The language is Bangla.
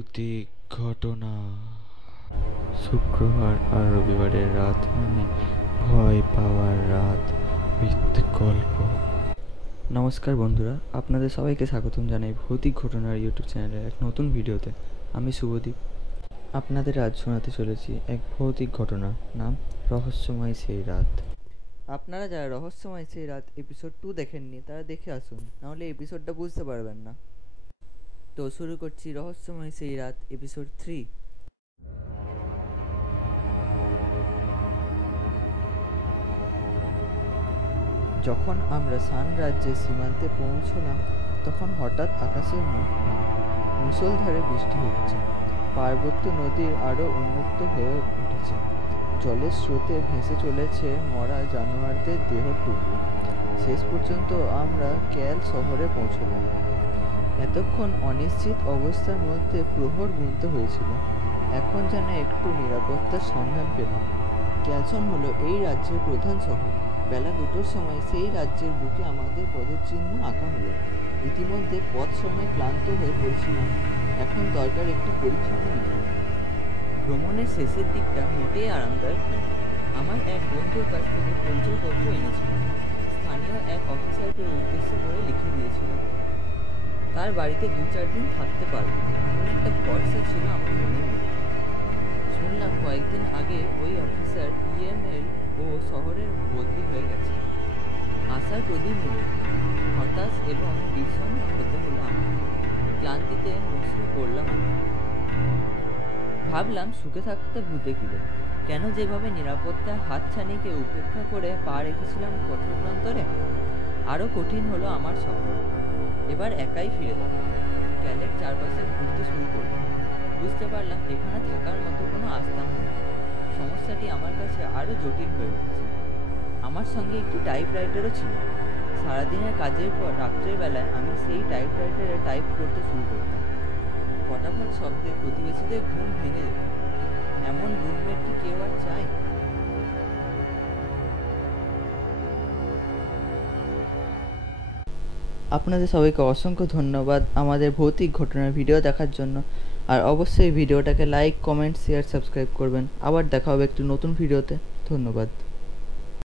ভৌতিক ঘটনা। শুক্রবার আর রবিবারের রাত মানে ভয় পাওয়ার রাত উইথ গল্প। নমস্কার বন্ধুরা, আপনাদের সবাইকে স্বাগতম জানাই ভৌতিক ঘটনার ইউটিউব চ্যানেলের এক নতুন ভিডিওতে। আমি শুভদীপ। আপনাদের আজ শোনাতে চলেছি এক ভৌতিক ঘটনা, নাম রহস্যময় সেই রাত। আপনারা যারা রহস্যময় সেই রাত এপিসোড 2 দেখেননি তারা দেখে আসুন, নাহলে এপিসোডটা বুঝতে পারবেন না। তো শুরু করছি রহস্যময় সেই রাত এপিসোড 3। যখন আমরা সান রাজ্যের সীমান্তে পৌঁছলাম তখন হঠাৎ আকাশের মুখ ভাঙা, মুষলধারে বৃষ্টি হচ্ছে। পার্বত্য নদী আরও উন্মুক্ত হয়ে উঠেছে, জলের স্রোতে ভেসে চলেছে মরা জানোয়ারদের দেহটুকু। শেষ পর্যন্ত আমরা ক্যাল শহরে পৌঁছলাম। এতক্ষণ অনিশ্চিত অবস্থার মধ্যে প্রহর গুনতে হয়েছিল, এখন যেন একটু নিরাপত্তার সন্ধান পেলাম। ক্যালসন হলো এই রাজ্যের প্রধান শহর। বেলা 2টোর সময় সেই রাজ্যের বুকে আমাদের পদচিহ্ন আঁকা হলো। ইতিমধ্যে পথ সময় ক্লান্ত হয়ে পড়ছিলাম, এখন দরকার একটি পরিচ্ছন্ন বিছানা। ভ্রমণের শেষের দিকটা মোটেই আরামদায়ক নয়। আমার এক বন্ধুর কাছ থেকে পরিচয়পত্র এনেছিলাম। স্থানীয় এক অফিসারকে উদ্দেশ্য করে লিখে দিয়েছিলাম তার বাড়িতে 2-4 দিন থাকতে পারব, এমন একটা ভরসা ছিল আমার মনের মধ্যে। শুনলাম কয়েকদিন আগে ওই অফিসার ইএমএল ও শহরের বদলি হয়ে গেছে। আশার প্রদীপ নিয়ে হতাশ এবং বিষণ্ণ হতে হলো আমার। ক্লান্তিতে মুছড়ে পড়লাম আমি। ভাবলাম সুখে থাকতে ভূতে গেল, কেন যেভাবে নিরাপত্তার হাতছানিকে উপেক্ষা করে পা রেখেছিলাম পথের প্রান্তরে। আরও কঠিন হলো আমার সফর। এবার একাই ফিরে যাব। ক্যালের চারপাশে ঘুরতে শুরু করলাম। বুঝতে পারলাম এখানে থাকার মতো কোনো আস্থান নেই। সমস্যাটি আমার কাছে আরও জটিল হয়ে উঠেছে। আমার সঙ্গে একটি টাইপরাইটারও ছিল। সারাদিনের কাজের পর রাত্রের বেলায় আমি সেই টাইপরাইটারে টাইপ করতে শুরু করতাম। ফটাফট শব্দে প্রতিবেশীদের ঘুম ভেঙে যেত। এমন রুমমেট কি কেউ আর চায়? আপনাদের সবাইকে অসংখ্য ধন্যবাদ আমাদের ভৌতিক ঘটনার ভিডিও দেখার জন্য। আর অবশ্যই ভিডিওটাকে লাইক, কমেন্ট, শেয়ার, সাবস্ক্রাইব করবেন। আবার দেখা হবে একটি নতুন ভিডিওতে। ধন্যবাদ।